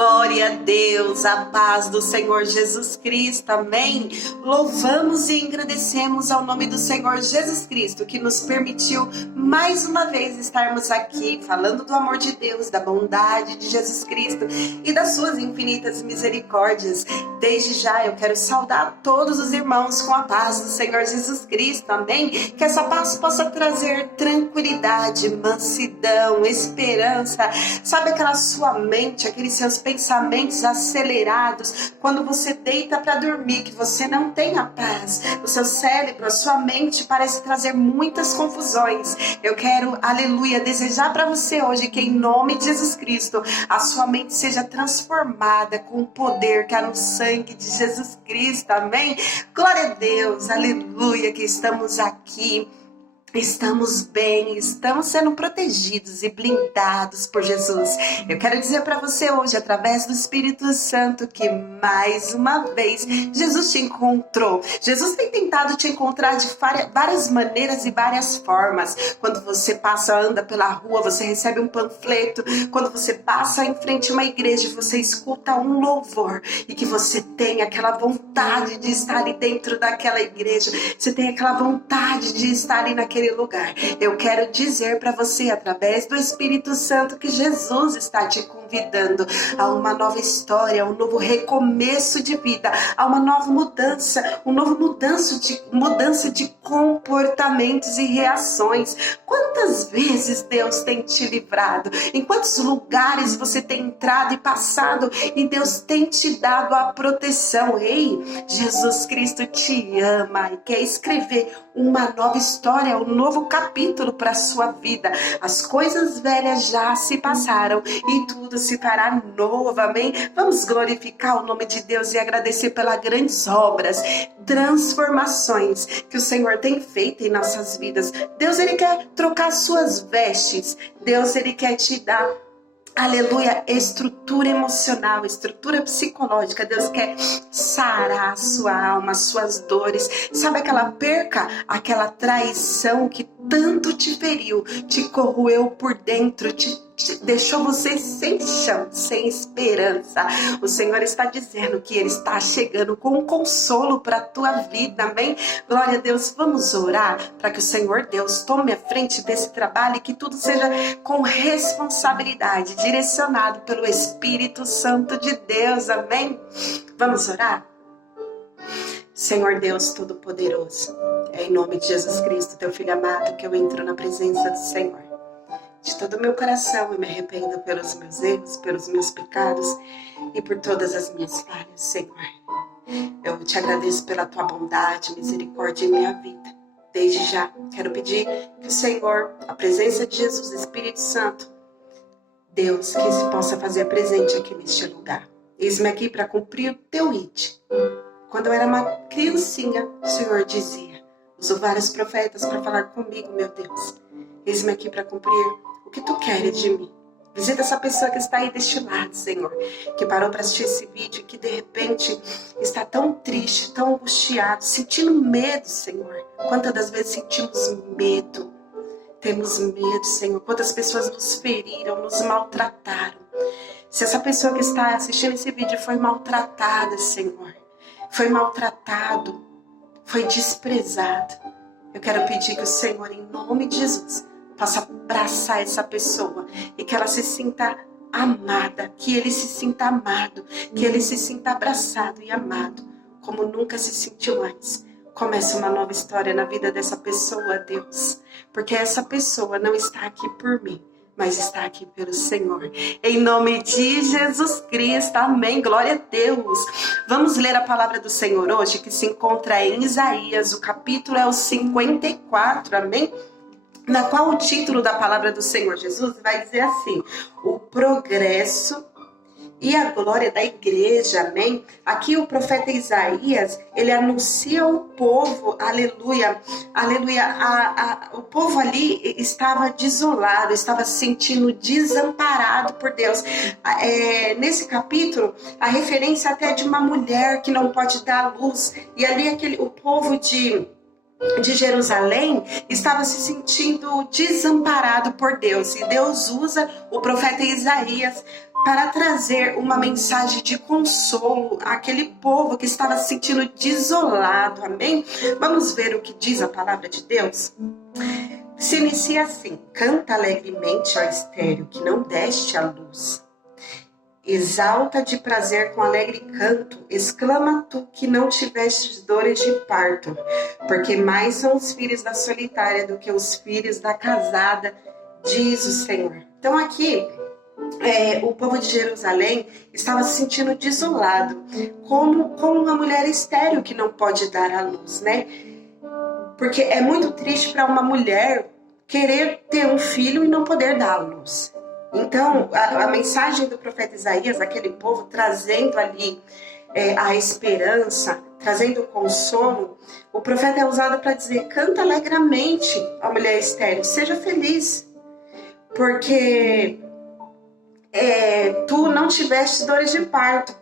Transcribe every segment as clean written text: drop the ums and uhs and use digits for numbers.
Glória a Deus, a paz do Senhor Jesus Cristo, amém? Louvamos e agradecemos ao nome do Senhor Jesus Cristo, que nos permitiu mais uma vez estarmos aqui, falando do amor de Deus, da bondade de Jesus Cristo e das suas infinitas misericórdias. Desde já eu quero saudar todos os irmãos com a paz do Senhor Jesus Cristo, amém? Que essa paz possa trazer tranquilidade, mansidão, esperança, sabe aquela sua mente, aqueles seus pensamentos acelerados, quando você deita para dormir, que você não tem a paz, o seu cérebro, a sua mente parece trazer muitas confusões. Eu quero, aleluia, desejar para você hoje que em nome de Jesus Cristo, a sua mente seja transformada com o poder que há no sangue de Jesus Cristo, amém? Glória a Deus, aleluia, que estamos aqui. Estamos bem, estamos sendo protegidos e blindados por Jesus. Eu quero dizer para você hoje, através do Espírito Santo, que mais uma vez Jesus te encontrou. Jesus tem tentado te encontrar de várias maneiras e várias formas. Quando você anda pela rua, você recebe um panfleto. Quando você passa em frente a uma igreja, você escuta um louvor e que você tem aquela vontade de estar ali dentro daquela igreja. Você tem aquela vontade de estar ali naquele lugar. Eu quero dizer para você, através do Espírito Santo, que Jesus está te convidando a uma nova história, a um novo recomeço de vida, a uma nova mudança, mudança de comportamentos e reações. Quantas vezes Deus tem te livrado? Em quantos lugares você tem entrado e passado e Deus tem te dado a proteção? Ei, Jesus Cristo te ama e quer escrever uma nova história, um novo capítulo para a sua vida. As coisas velhas já se passaram e tudo se fará novo, amém? Vamos glorificar o nome de Deus e agradecer pelas grandes obras, transformações que o Senhor tem feito em nossas vidas. Deus, Ele quer trocar suas vestes. Deus, Ele quer te dar, aleluia, estrutura emocional, estrutura psicológica. Deus quer sarar a sua alma, as suas dores. Sabe aquela perca, aquela traição que tanto te feriu, te corroeu por dentro, te deixou você sem chão, sem esperança. O Senhor está dizendo que Ele está chegando com um consolo para a tua vida, amém? Glória a Deus, vamos orar para que o Senhor Deus tome a frente desse trabalho e que tudo seja com responsabilidade, direcionado pelo Espírito Santo de Deus, amém? Vamos orar? Senhor Deus Todo-Poderoso, é em nome de Jesus Cristo, teu Filho amado, que eu entro na presença do Senhor. De todo o meu coração eu me arrependo pelos meus erros, pelos meus pecados e por todas as minhas falhas, Senhor. Eu te agradeço pela tua bondade, misericórdia em minha vida. Desde já quero pedir que o Senhor, a presença de Jesus, Espírito Santo, Deus, que se possa fazer presente aqui neste lugar. Eis-me aqui para cumprir o teu id. Quando eu era uma criancinha, o Senhor dizia, usou vários profetas para falar comigo, meu Deus. Eis-me aqui para cumprir o que tu queres de mim. Visita essa pessoa que está aí deste lado, Senhor, que parou para assistir esse vídeo e que de repente está tão triste, tão angustiado, sentindo medo, Senhor. Quantas das vezes sentimos medo? Temos medo, Senhor. Quantas pessoas nos feriram, nos maltrataram. Se essa pessoa que está assistindo esse vídeo foi maltratada, Senhor, foi maltratado, foi desprezado, eu quero pedir que o Senhor, em nome de Jesus, possa abraçar essa pessoa e que ela se sinta amada, que ele se sinta amado, que ele se sinta abraçado e amado, como nunca se sentiu antes. Comece uma nova história na vida dessa pessoa, Deus, porque essa pessoa não está aqui por mim, mas está aqui pelo Senhor. Em nome de Jesus Cristo, amém, glória a Deus. Vamos ler a palavra do Senhor hoje, que se encontra em Isaías, o capítulo é o 54, amém? Na qual o título da palavra do Senhor Jesus vai dizer assim, o progresso e a glória da igreja, amém? Aqui o profeta Isaías, ele anuncia ao povo, aleluia, aleluia, o povo ali estava desolado, estava se sentindo desamparado por Deus. Nesse capítulo, a referência até de uma mulher que não pode dar luz, e ali o povo de Jerusalém estava se sentindo desamparado por Deus, e Deus usa o profeta Isaías para trazer uma mensagem de consolo àquele povo que estava se sentindo desolado, amém? Vamos ver o que diz a palavra de Deus? Se inicia assim: canta alegremente, ó estéril, que não deste a luz. Exalta de prazer com alegre canto, exclama tu que não tivestes dores de parto, porque mais são os filhos da solitária do que os filhos da casada, diz o Senhor. Então aqui, o povo de Jerusalém estava se sentindo desolado, como uma mulher estéril que não pode dar à luz, né? Porque é muito triste para uma mulher querer ter um filho e não poder dar à luz. Então, a mensagem do profeta Isaías, aquele povo trazendo ali a esperança, trazendo o consolo, o profeta é usado para dizer: canta alegremente, ó mulher estéril, seja feliz, porque tu não tiveste dores de parto,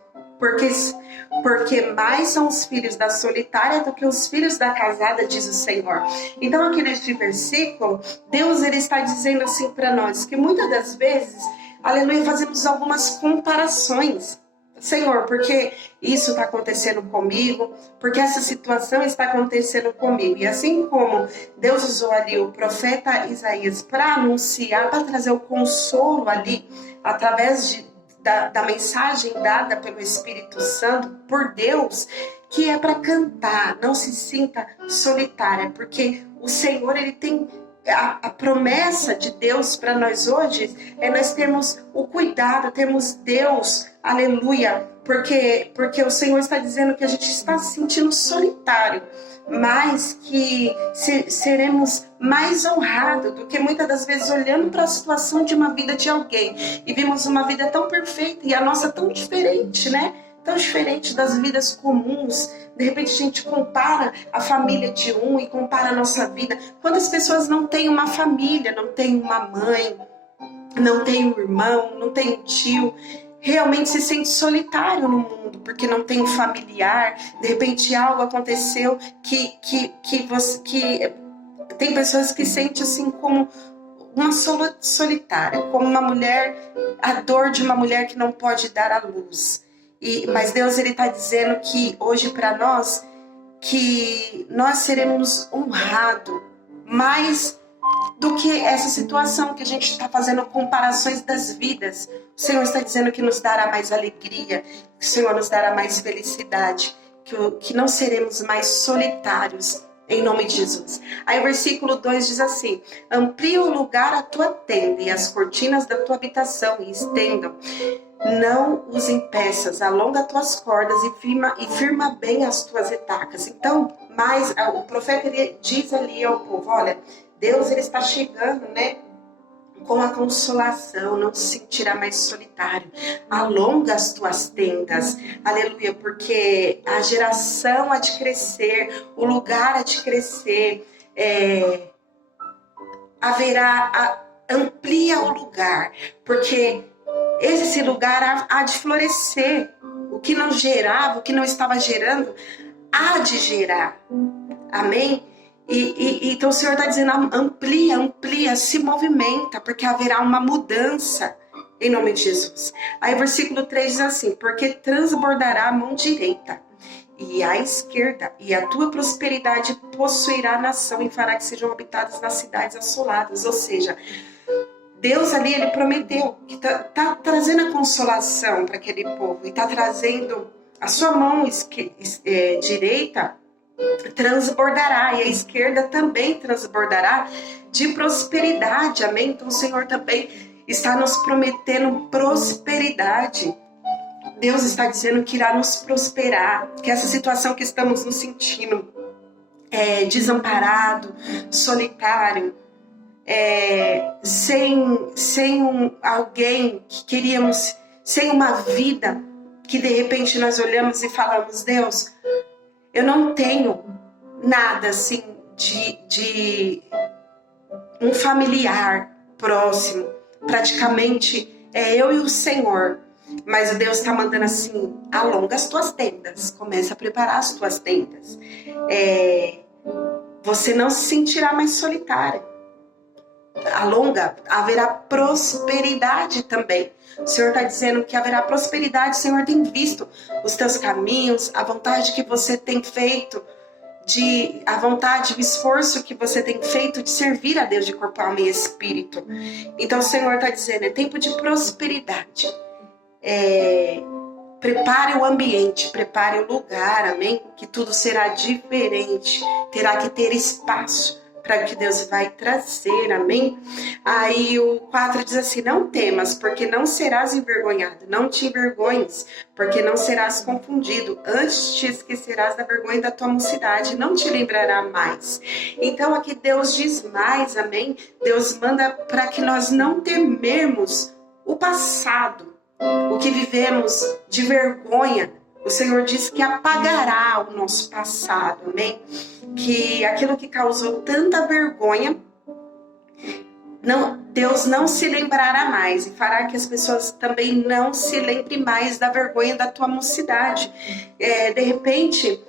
porque mais são os filhos da solitária do que os filhos da casada, diz o Senhor. Então aqui neste versículo, Deus ele está dizendo assim para nós, que muitas das vezes, aleluia, fazemos algumas comparações. Senhor, porque isso está acontecendo comigo, porque essa situação está acontecendo comigo. E assim como Deus usou ali o profeta Isaías para anunciar, para trazer o consolo ali, através da mensagem dada pelo Espírito Santo, por Deus, que é para cantar, não se sinta solitária, porque o Senhor, ele tem a promessa de Deus para nós hoje, nós termos o cuidado, temos Deus, aleluia, porque o Senhor está dizendo que a gente está se sentindo solitário, mas que seremos mais honrados do que muitas das vezes olhando para a situação de uma vida de alguém e vimos uma vida tão perfeita e a nossa tão diferente, né? Tão diferente das vidas comuns. De repente a gente compara a família de um e compara a nossa vida. Quantas pessoas não têm uma família, não têm uma mãe, não têm um irmão, não têm um tio, realmente se sente solitário no mundo, porque não tem um familiar, de repente algo aconteceu que tem pessoas que sentem assim como uma solitária, como uma mulher, a dor de uma mulher que não pode dar à luz. Mas Deus ele está dizendo que hoje para nós, que nós seremos honrados mais do que essa situação que a gente está fazendo comparações das vidas. O Senhor está dizendo que nos dará mais alegria, que o Senhor nos dará mais felicidade, que não seremos mais solitários, em nome de Jesus. Aí o versículo 2 diz assim: amplia o lugar a tua tenda e as cortinas da tua habitação e estendam. Não os impeças, alonga tuas cordas e firma bem as tuas etacas. Então, mas o profeta ele diz ali ao povo: olha, Deus ele está chegando, né? Com a consolação, não se sentirá mais solitário. Alonga as tuas tendas, aleluia, porque a geração há de crescer, o lugar há de crescer, amplia o lugar, porque esse lugar há de florescer. O que não gerava, o que não estava gerando, há de gerar. Amém? Então o Senhor está dizendo: amplia, se movimenta, porque haverá uma mudança em nome de Jesus. Aí o versículo 3 diz assim: porque transbordará a mão direita e a esquerda, e a tua prosperidade possuirá a nação e fará que sejam habitadas nas cidades assoladas. Ou seja, Deus ali, ele prometeu que tá trazendo a consolação para aquele povo e está trazendo a sua mão direita transbordará e a esquerda também transbordará de prosperidade, amém? Então o Senhor também está nos prometendo prosperidade. Deus está dizendo que irá nos prosperar, que essa situação que estamos nos sentindo desamparado, solitário, sem alguém que queríamos, sem uma vida que de repente nós olhamos e falamos: Deus, eu não tenho nada assim de um familiar próximo, praticamente eu e o Senhor, mas Deus está mandando assim: alonga as tuas tendas, começa a preparar as tuas tendas, você não se sentirá mais solitário, alonga, haverá prosperidade também. O Senhor está dizendo que haverá prosperidade. O Senhor tem visto os teus caminhos, a vontade que você tem feito, a vontade, o esforço que você tem feito de servir a Deus de corpo, alma e espírito. Então o Senhor está dizendo, é tempo de prosperidade. Prepare o ambiente, prepare o lugar, amém? Que tudo será diferente, terá que ter espaço para que Deus vai trazer, amém? Aí o 4 diz assim, não temas, porque não serás envergonhado, não te envergonhes, porque não serás confundido, antes te esquecerás da vergonha da tua mocidade, não te lembrará mais. Então aqui Deus diz mais, amém? Deus manda para que nós não tememos o passado, o que vivemos de vergonha. O Senhor diz que apagará o nosso passado, amém? Que aquilo que causou tanta vergonha, Deus não se lembrará mais e fará que as pessoas também não se lembrem mais da vergonha da tua mocidade. De repente,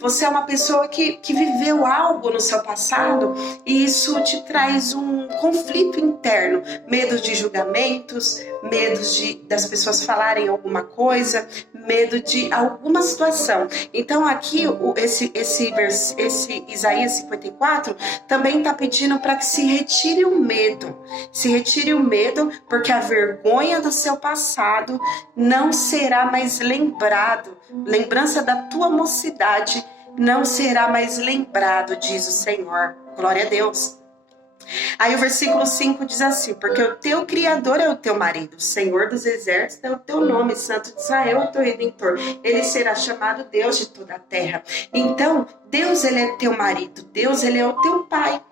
você é uma pessoa que viveu algo no seu passado e isso te traz um conflito interno, medo de julgamentos, medo das pessoas falarem alguma coisa, medo de alguma situação. Então aqui esse Isaías 54 também está pedindo para que se retire o medo, porque a vergonha do seu passado não será mais lembrado. Lembrança da tua mocidade não será mais lembrado, diz o Senhor. Glória a Deus. Aí o versículo 5 diz assim, porque o teu Criador é o teu marido, o Senhor dos exércitos é o teu nome, Santo de Israel é o teu Redentor. Ele será chamado Deus de toda a terra. Então, Deus, ele é teu marido, Deus, ele é o teu pai.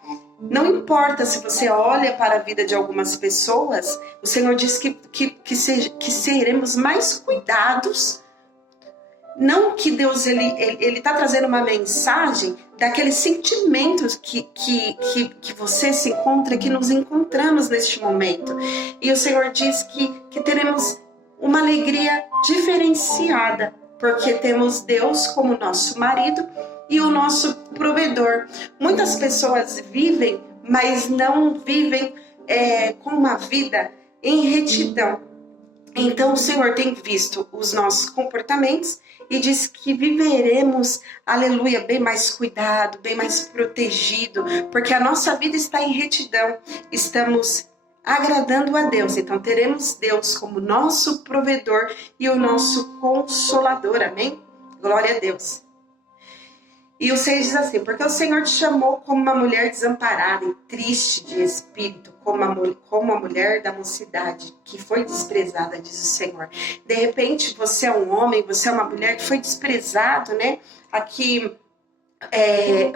Não importa se você olha para a vida de algumas pessoas, o Senhor diz que seremos mais cuidados. Não que Deus ele tá trazendo uma mensagem daqueles sentimentos que você se encontra, que nos encontramos neste momento. E o Senhor diz que teremos uma alegria diferenciada, porque temos Deus como nosso marido e o nosso provedor. Muitas pessoas vivem, mas não vivem com uma vida em retidão. Então o Senhor tem visto os nossos comportamentos e diz que viveremos, aleluia, bem mais cuidado, bem mais protegido, porque a nossa vida está em retidão, estamos agradando a Deus. Então teremos Deus como nosso provedor e o nosso consolador, amém? Glória a Deus. E o 6 diz assim, porque o Senhor te chamou como uma mulher desamparada e triste de espírito, como a mulher da mocidade, que foi desprezada, diz o Senhor. De repente, você é um homem, você é uma mulher que foi desprezado, né? Aqui,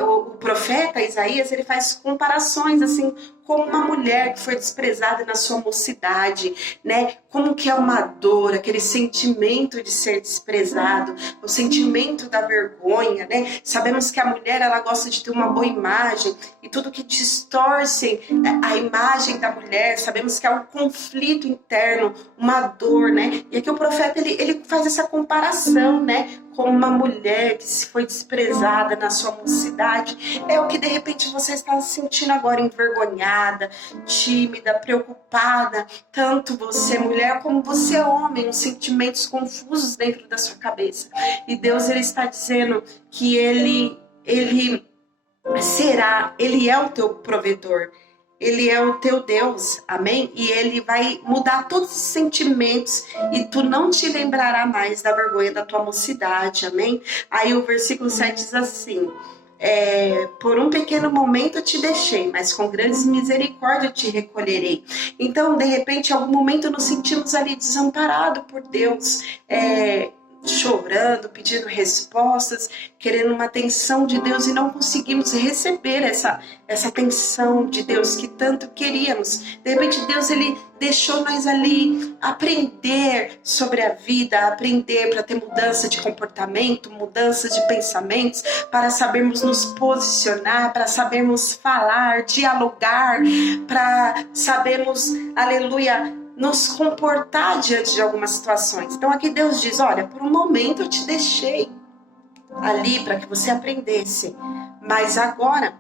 o profeta Isaías, ele faz comparações, assim, como uma mulher que foi desprezada na sua mocidade, né? Como que é uma dor, aquele sentimento de ser desprezado, o sentimento da vergonha, né? Sabemos que a mulher, ela gosta de ter uma boa imagem e tudo que distorce a imagem da mulher, sabemos que é um conflito interno, uma dor, né? E aqui o profeta, ele faz essa comparação, né? Como uma mulher que foi desprezada na sua mocidade, é o que de repente você está se sentindo agora, envergonhada, tímida, preocupada, tanto você mulher como você homem, uns sentimentos confusos dentro da sua cabeça. E Deus, ele está dizendo que ele é o teu provedor. Ele é o teu Deus, amém? E ele vai mudar todos os sentimentos e tu não te lembrará mais da vergonha da tua mocidade, amém? Aí o versículo 7 diz assim, por um pequeno momento eu te deixei, mas com grandes misericórdias eu te recolherei. Então, de repente, em algum momento nos sentimos ali desamparados por Deus, chorando, pedindo respostas, querendo uma atenção de Deus e não conseguimos receber essa atenção de Deus que tanto queríamos. De repente Deus, ele deixou nós ali aprender sobre a vida, aprender para ter mudança de comportamento, mudança de pensamentos, para sabermos nos posicionar, para sabermos falar, dialogar, para sabermos, aleluia, nos comportar diante de algumas situações. Então aqui Deus diz, olha, por um momento eu te deixei ali para que você aprendesse, mas agora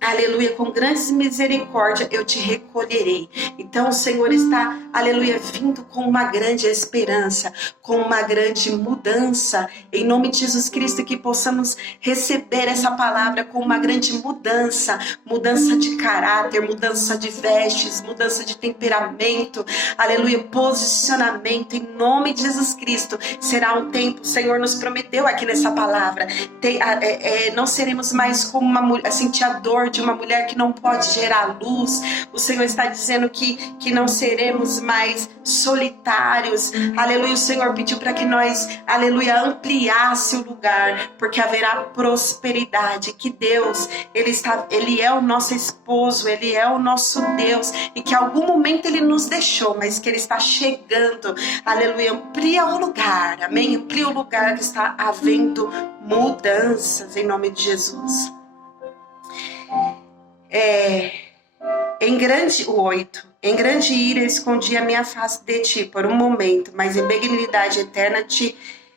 aleluia, com grandes misericórdia eu te recolherei. Então o Senhor está, aleluia, vindo com uma grande esperança, com uma grande mudança. Em nome de Jesus Cristo, que possamos receber essa palavra com uma grande mudança, mudança de caráter, mudança de vestes, mudança de temperamento, aleluia, posicionamento. Em nome de Jesus Cristo, será um tempo, o Senhor nos prometeu aqui nessa palavra, não seremos mais como uma mulher, sentir a dor de uma mulher que não pode gerar luz. O Senhor está dizendo que não seremos mais solitários. Aleluia, o Senhor pediu para que nós, aleluia, ampliasse o lugar, porque haverá prosperidade, que Deus, Ele é o nosso esposo, Ele é o nosso Deus, e que em algum momento Ele nos deixou, mas que Ele está chegando, aleluia, amplia o lugar, amém? Amplia o lugar, que está havendo mudanças, em nome de Jesus. O 8. Em grande ira escondi a minha face de ti por um momento, mas em benignidade eterna te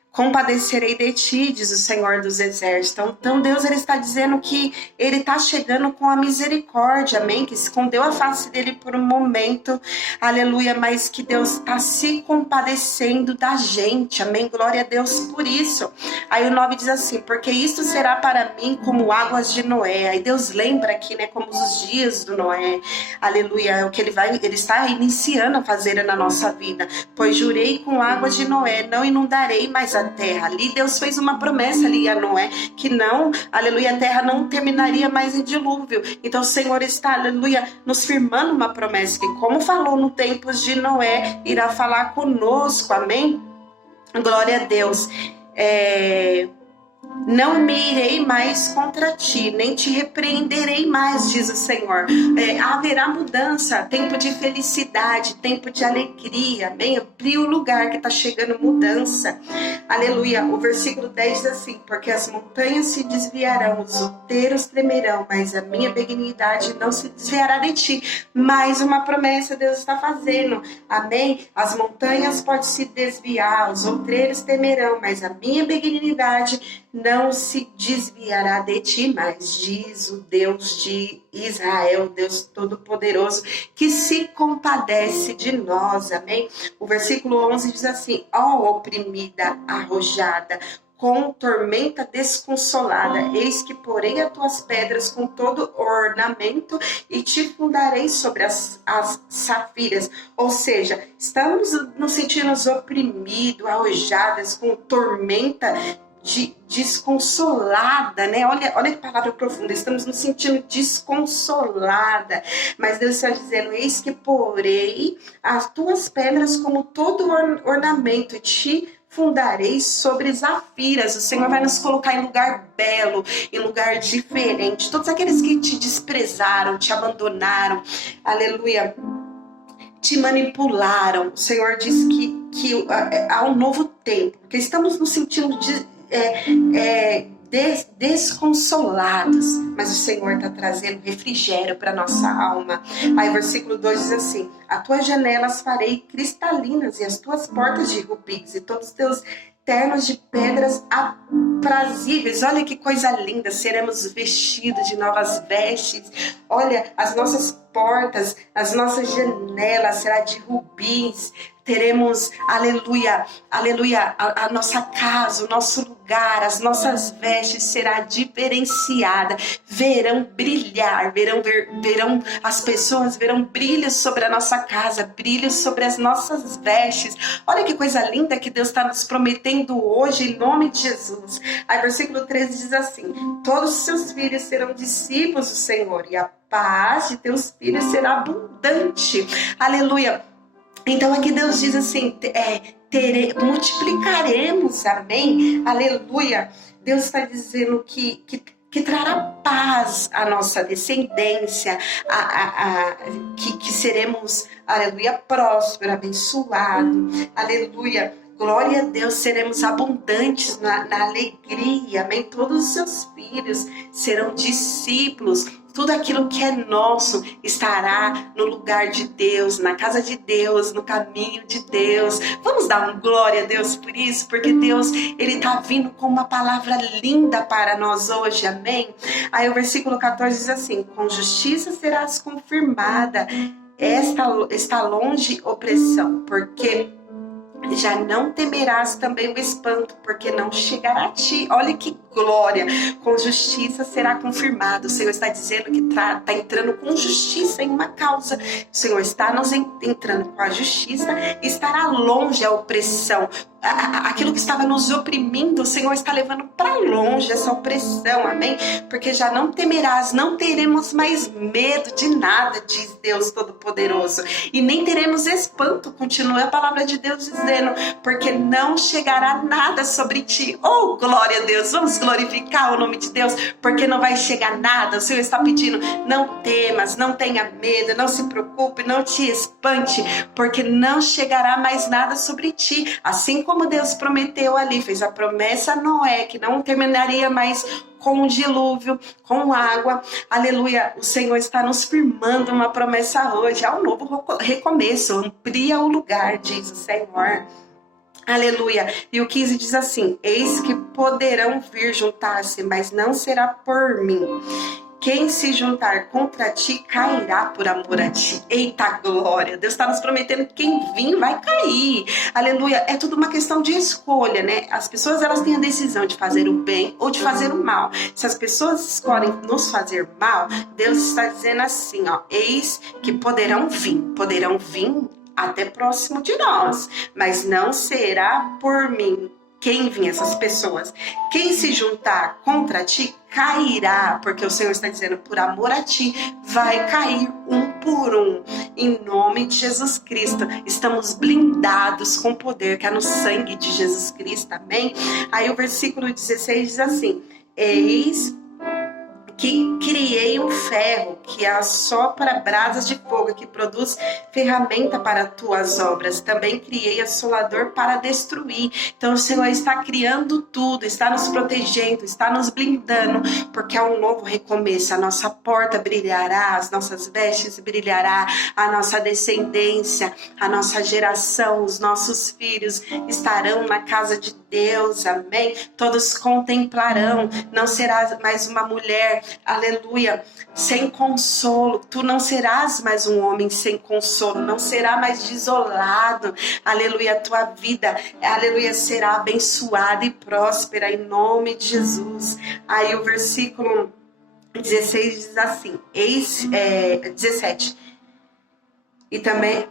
compadecerei de ti, diz o Senhor dos Exércitos. Então Deus, Ele está dizendo que Ele está chegando com a misericórdia, amém? Que escondeu a face dele por um momento, aleluia, mas que Deus está se compadecendo da gente, amém? Glória a Deus por isso. Aí o 9 diz assim, porque isto será para mim como águas de Noé. Aí Deus lembra aqui, né, como os dias do Noé, aleluia, é o que Ele está iniciando a fazer na nossa vida. Pois jurei com águas de Noé, não inundarei mais a terra. Ali Deus fez uma promessa ali a Noé, que não, aleluia, a terra não terminaria mais em dilúvio. Então o Senhor está, aleluia, nos firmando uma promessa, que como falou no tempos de Noé, irá falar conosco, amém? Glória a Deus. Não me irei mais contra ti, nem te repreenderei mais, diz o Senhor. Haverá mudança, tempo de felicidade, tempo de alegria, bem, amplia o lugar que está chegando mudança. Aleluia, o versículo 10 diz assim, porque as montanhas se desviarão, os outeiros tremerão, mas a minha benignidade não se desviará de ti. Mais uma promessa Deus está fazendo, amém? As montanhas podem se desviar, os outeiros temerão, mas a minha benignidade não se desviará de ti mais, diz o Deus de Israel, Deus Todo-Poderoso, que se compadece de nós, amém? O versículo 11 diz assim, ó oprimida, arrojada, com tormenta desconsolada, eis que porei as tuas pedras com todo ornamento e te fundarei sobre as safiras. Ou seja, estamos nos sentindo oprimidos, arrojadas, com tormenta desconsolada, né? Olha que palavra profunda, estamos nos sentindo desconsolada, mas Deus está dizendo, eis que porei as tuas pedras como todo ornamento e te fundarei sobre zafiras. O Senhor vai nos colocar em lugar belo, em lugar diferente. Todos aqueles que te desprezaram, te abandonaram, aleluia, te manipularam, o Senhor diz que há um novo tempo, porque estamos nos sentindo desconsolados, mas o Senhor está trazendo refrigério para nossa alma. Aí o versículo 2 diz assim, as tuas janelas farei cristalinas e as tuas portas de rubis e todos os teus ternos de pedras aprazíveis. Olha que coisa linda, seremos vestidos de novas vestes. Olha, as nossas portas, as nossas janelas será de rubins. Teremos, aleluia, aleluia, a nossa casa, o nosso lugar, as nossas vestes será diferenciada. Verão brilhar, verão, as pessoas verão brilho sobre a nossa casa, brilho sobre as nossas vestes. Olha que coisa linda que Deus está nos prometendo hoje, em nome de Jesus. Aí versículo 13 diz assim, todos os seus filhos serão discípulos do Senhor e a paz de teus filhos será abundante. Aleluia. Então aqui Deus diz assim, multiplicaremos, amém? Aleluia. Deus está dizendo que trará paz à nossa descendência, que seremos, aleluia, próspero, abençoado, aleluia. Glória a Deus, seremos abundantes na alegria, amém? Todos os seus filhos serão discípulos. tudo aquilo que é nosso estará no lugar de Deus, na casa de Deus, no caminho de Deus. Vamos dar um glória a Deus por isso, porque Deus, Ele está vindo com uma palavra linda para nós hoje, amém? Aí o versículo 14 diz assim: com justiça serás confirmada, está longe opressão, porque já não temerás também o espanto, porque não chegará a ti. Olha que glória! Com justiça será confirmado. O Senhor está dizendo que está entrando com justiça em uma causa. O Senhor está nos entrando com a justiça e estará longe a opressão. Aquilo que estava nos oprimindo, o Senhor está levando para longe essa opressão, amém? Porque já não temerás, não teremos mais medo de nada, diz Deus Todo-Poderoso. E nem teremos espanto, continua a palavra de Deus dizendo, porque não chegará nada sobre ti. Oh, glória a Deus! Vamos glorificar o nome de Deus, porque não vai chegar nada. O Senhor está pedindo, não temas, não tenha medo, não se preocupe, não te espante, porque não chegará mais nada sobre ti. Assim como Deus prometeu ali, fez a promessa a Noé, que não terminaria mais com o dilúvio, com água. Aleluia, o Senhor está nos firmando uma promessa hoje. Há um novo recomeço, amplia o lugar, diz o Senhor. Aleluia. E o 15 diz assim: eis que poderão vir juntar-se, mas não será por mim. Quem se juntar contra ti cairá por amor a ti. Eita glória! Deus está nos prometendo que quem vir vai cair. Aleluia! É tudo uma questão de escolha, né? As pessoas, elas têm a decisão de fazer o bem ou de fazer o mal. Se as pessoas escolhem nos fazer mal, Deus está dizendo assim, ó: eis que poderão vir até próximo de nós, mas não será por mim. Quem vir, essas pessoas, quem se juntar contra ti cairá, porque o Senhor está dizendo, por amor a ti, vai cair um por um, em nome de Jesus Cristo. Estamos blindados com poder que é no sangue de Jesus Cristo, amém? Aí o versículo 16 diz assim: eis que criei um ferro que assopra brasas de fogo, que produz ferramenta para tuas obras. Também criei assolador para destruir. Então o Senhor está criando tudo, está nos protegendo, está nos blindando, porque é um novo recomeço. A nossa porta brilhará, as nossas vestes brilhará, a nossa descendência, a nossa geração, os nossos filhos estarão na casa de Deus, amém? Todos contemplarão, não serás mais uma mulher, aleluia, sem consolo. Tu não serás mais um homem sem consolo, não será mais desolado, aleluia. A tua vida, aleluia, será abençoada e próspera em nome de Jesus. Aí o versículo 16 diz assim, 17, e também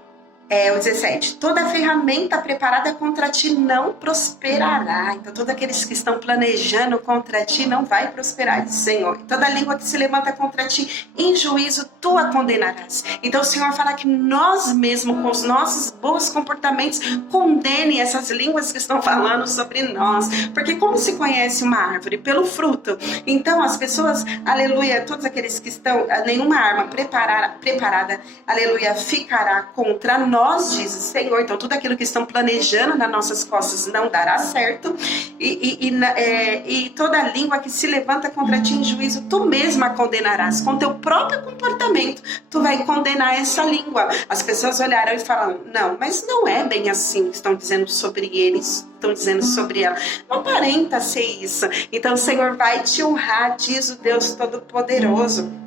o 17, toda ferramenta preparada contra ti não prosperará. Então todos aqueles que estão planejando contra ti não vai prosperar, diz o Senhor. Toda língua que se levanta contra ti em juízo tu a condenarás. Então o Senhor fala que nós mesmos, com os nossos bons comportamentos, condenem essas línguas que estão falando sobre nós, porque como se conhece uma árvore? Pelo fruto. Então as pessoas, aleluia, todos aqueles que estão, nenhuma arma preparada, aleluia, ficará contra nós, diz o Senhor. Então tudo aquilo que estão planejando nas nossas costas não dará certo, e toda língua que se levanta contra ti em juízo, tu mesma condenarás. Com teu próprio comportamento tu vai condenar essa língua. As pessoas olharão e falam, não, mas não é bem assim que estão dizendo sobre eles, estão dizendo sobre ela, não aparenta ser isso. Então o Senhor vai te honrar, diz o Deus Todo-Poderoso.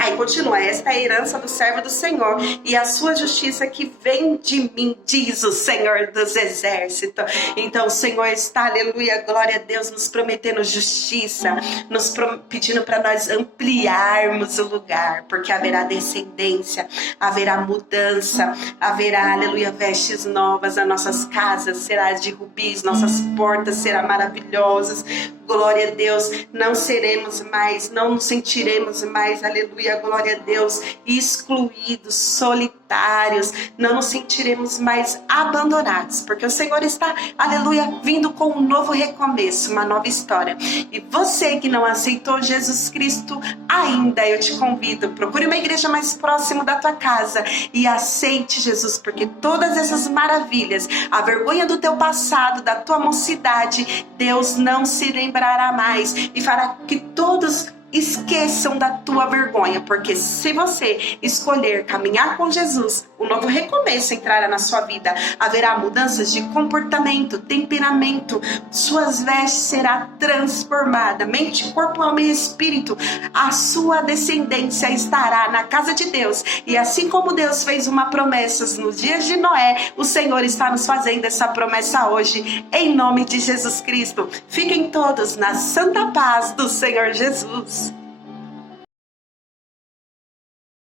Aí continua, esta é a herança do servo do Senhor e a sua justiça que vem de mim, diz o Senhor dos exércitos. Então o Senhor está, aleluia, glória a Deus, nos prometendo justiça, nos pedindo para nós ampliarmos o lugar, porque haverá descendência, haverá mudança, haverá, aleluia, vestes novas, as nossas casas serão de rubis, nossas portas serão maravilhosas. Glória a Deus, não seremos mais, não nos sentiremos mais, aleluia, glória a Deus, excluídos, solitários, não nos sentiremos mais abandonados, porque o Senhor está, aleluia, vindo com um novo recomeço, uma nova história. E você que não aceitou Jesus Cristo ainda, eu te convido, procure uma igreja mais próxima da tua casa e aceite Jesus, porque todas essas maravilhas, a vergonha do teu passado, da tua mocidade, Deus não se lembrará mais e fará que todos esqueçam da tua vergonha, porque se você escolher caminhar com Jesus, um novo recomeço entrará na sua vida. Haverá mudanças de comportamento, temperamento, suas vestes será transformada, mente, corpo, alma e espírito. A sua descendência estará na casa de Deus, e assim como Deus fez uma promessa nos dias de Noé, o Senhor está nos fazendo essa promessa hoje, em nome de Jesus Cristo. Fiquem todos na santa paz do Senhor Jesus.